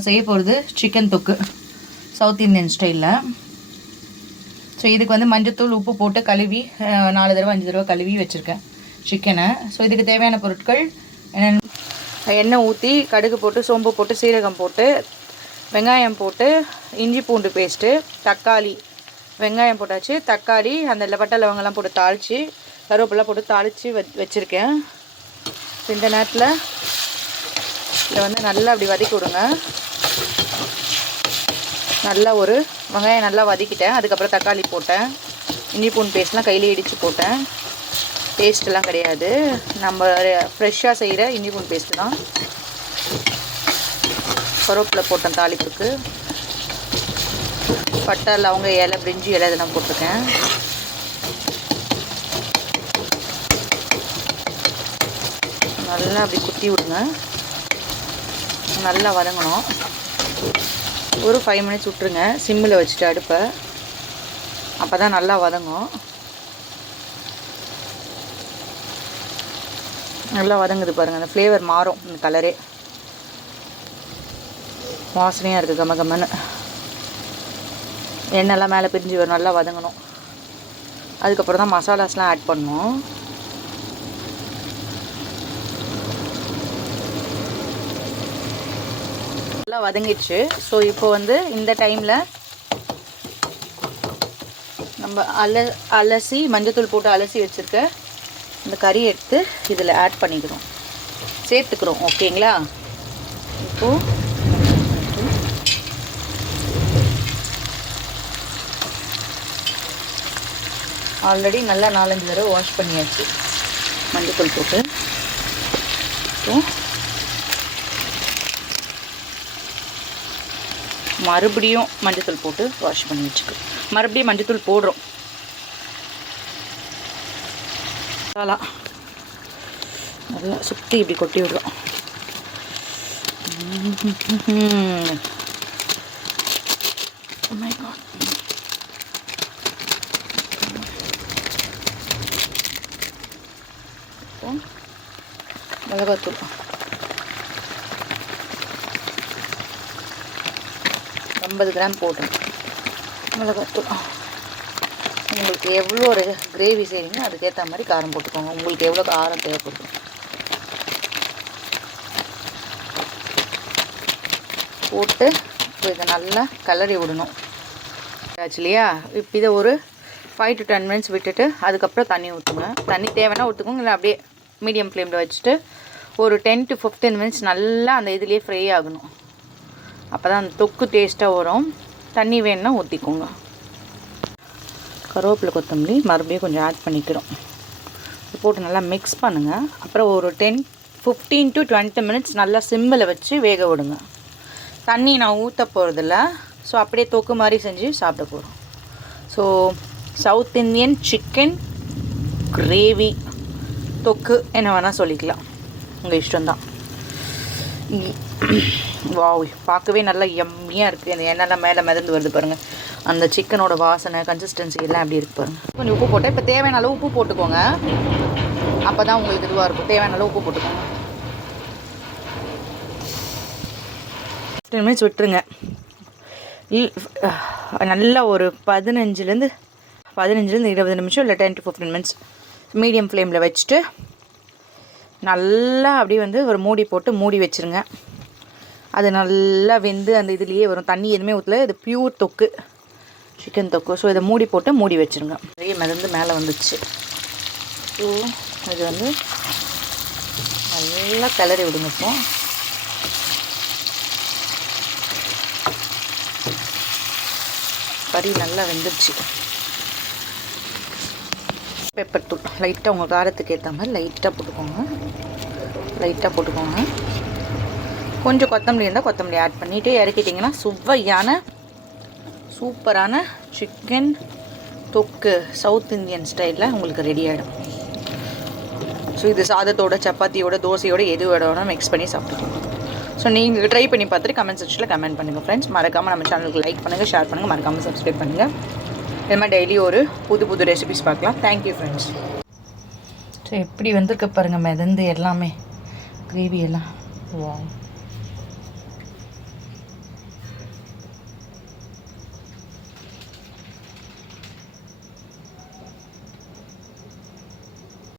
நம்ம செய்ய போகிறது சிக்கன் தொக்கு சவுத் இந்தியன் ஸ்டைலில். ஸோ இதுக்கு வந்து மஞ்சத்தூள் உப்பு போட்டு கழுவி 4 தடவை 5 தடவை கழுவி வச்சுருக்கேன் சிக்கனை. ஸோ இதுக்கு தேவையான பொருட்கள் எண்ணெய் ஊற்றி கடுகு போட்டு சோம்பு போட்டு சீரகம் போட்டு வெங்காயம் போட்டு இஞ்சி பூண்டு பேஸ்ட்டு தக்காளி வெங்காயம் போட்டாச்சு, தக்காளி அந்த பட்டை லவங்கெல்லாம் போட்டு தாளித்து கருவேப்பிலை போட்டு தாளித்து வச்சுருக்கேன். இந்த நேரத்தில் இதை வந்து நல்லா அப்படி வதக்கி விடுங்க. நல்லா ஒரு வெங்காயம் நல்லா வதக்கிட்டேன். அதுக்கப்புறம் தக்காளி போட்டேன், இஞ்சி பூண்டு பேஸ்ட்லாம் கையிலே இடித்து போட்டேன். பேஸ்ட்டெல்லாம் கிடையாது, நம்ம ஃப்ரெஷ்ஷாக செய்கிற இஞ்சி பூண்டு பேஸ்ட்டு தான். கருவேப்பிலை போட்டேன் தாளிப்புக்கு, பட்டை லவங்க இலை பிரிஞ்சி இலை இதெல்லாம் போட்டிருக்கேன். நல்லா அப்படி குத்தி விடுங்க, நல்லா வதங்கணும். ஒரு 5 மினிட்ஸ் விட்டுருங்க சிம்மில் வச்சுட்டு அடுப்பை, அப்போ தான் நல்லா வதங்கும். நல்லா வதங்குது பாருங்கள், அந்த ஃப்ளேவர் மாறும், இந்த கலரே வாசனையாக இருக்குது கம கம்மன்னு. எண்ணெய்லாம் மேலே பிரிஞ்சு வரும், நல்லா வதங்கணும். அதுக்கப்புறம் தான் மசாலாஸ்லாம் ஆட் பண்ணணும். நல்லா வதங்கிடுச்சு. ஸோ இப்போ வந்து இந்த டைமில் நம்ம அலசி மஞ்சத்தூள் போட்டு அலசி வச்சுருக்க இந்த கறி எடுத்து இதில் ஆட் பண்ணிக்கிறோம், சேர்த்துக்கிறோம். ஓகேங்களா? இப்போது ஆல்ரெடி நல்லா 4-5 தடவை வாஷ் பண்ணியாச்சு மஞ்சத்தூள் போட்டு. ஸோ மறுபடியும் மஞ்சத்தூள் போட்டு வாஷ் பண்ணி வச்சுக்கோ. மறுபடியும் மஞ்சத்தூள் போடுறோம். நல்லா சுற்றி இப்படி கொட்டி விடுறோம். மிளகாத்தூள் 50 கிராம் போடுறேன். மிளகாத்தூள் உங்களுக்கு எவ்வளோ ஒரு கிரேவி செய்கிறீங்களோ அதுக்கேற்ற மாதிரி காரம் போட்டுக்கோங்க. உங்களுக்கு எவ்வளோ காரம் தேவைப்படுது போட்டு இப்போ இதை நல்லா கலரி விடணும். ஆச்சு இல்லையா? இப்போ இதை ஒரு 5 to 10 மினிட்ஸ் விட்டுட்டு அதுக்கப்புறம் தண்ணி ஊற்றுங்க. தண்ணி தேவைன்னா ஊற்றுக்கோங்க, இல்லை அப்படியே மீடியம் ஃப்ளேமில் வச்சுட்டு ஒரு 10 to 15 மினிட்ஸ் நல்லா அந்த இதுலேயே ஃப்ரை ஆகணும். அப்போ தான் அந்த தொக்கு டேஸ்ட்டாக வரும். தண்ணி வேணுன்னா ஊற்றிக்கோங்க. கருவேப்பிலை கொத்தமல்லி மறுபடியும் கொஞ்சம் ஆட் பண்ணிக்கிறோம். போட்டு நல்லா மிக்ஸ் பண்ணுங்கள். அப்புறம் ஒரு 15 to 20 மினிட்ஸ் நல்லா சிம்மில் வச்சு வேக விடுங்க. தண்ணி நான் ஊற்ற போகிறதில்ல. ஸோ அப்படியே தொக்கு மாதிரி செஞ்சு சாப்பிட போகிறோம். So south Indian chicken gravy தொக்கு என்ன வேணால் சொல்லிக்கலாம், உங்கள் இஷ்டம்தான். வாவ், பார்க்கவே நல்லா எம்மியாக இருக்குது. அந்த எண்ணெய்லாம் மேலே மிதந்து வருது பாருங்கள். அந்த சிக்கனோட வாசனை கன்சிஸ்டன்சி எல்லாம் எப்படி இருக்குது பாருங்கள். கொஞ்சம் உப்பு போட்டேன். இப்போ தேவையான அளவு உப்பு போட்டுக்கோங்க, அப்போ தான் உங்களுக்கு இதுவாக இருக்கும். தேவையான அளவு உப்பு போட்டுக்கோங்க. 10 மினிட்ஸ் விட்டுருங்க. நல்லா ஒரு 15 to 20 நிமிஷம், இல்லை 10 to 15 மினிட்ஸ் மீடியம் ஃப்ளேமில் வச்சுட்டு நல்லா அப்படியே வந்து ஒரு மூடி போட்டு மூடி வச்சுருங்க. அது நல்லா வெந்து அந்த இதுலேயே வரும். தண்ணி எதுவுமே ஊற்றல, இது பியூர் தொக்கு, சிக்கன் தொக்கு. ஸோ இதை மூடி போட்டு மூடி வச்சுருங்க. நிறைய மிதந்து மேலே வந்துச்சு. ஸோ இது வந்து நல்லா கிளறி விடுங்க. இப்போ கறி நல்லா வெந்துடுச்சு. பெப்பர் தூள் லைட்டாக உங்கள் காரத்துக்கு ஏற்ற மாதிரி லைட்டாக போட்டுக்கோங்க. கொஞ்சம் கொத்தமல்லி இருந்தால் கொத்தமல்லி ஆட் பண்ணிவிட்டு இறக்கிட்டிங்கன்னா சுவையான சூப்பரான சிக்கன் தொக்கு சவுத் இந்தியன் ஸ்டைலில் உங்களுக்கு ரெடி ஆகிடும். ஸோ இது சாதத்தோட சப்பாத்தியோட தோசையோட எது வேணும்னா மிக்ஸ் பண்ணி சாப்பிட்டுக்கோங்க. ஸோ நீங்கள் ட்ரை பண்ணி பார்த்துட்டு கமெண்ட் செக்ஷனில் கமெண்ட் பண்ணுங்கள் ஃப்ரெண்ட்ஸ். மறக்காமல் நம்ம சேனலுக்கு லைக் பண்ணுங்கள், ஷேர் பண்ணுங்கள், மறக்காமல் சப்ஸ்கிரைப் பண்ணுங்கள். இது மாதிரி டெய்லி ஒரு புது ரெசிபிஸ் பார்க்கலாம். Thank you friends. ஸோ எப்படி வந்திருக்க பாருங்கள் மிதந்து எல்லாமே கிரேவி எல்லாம். வா.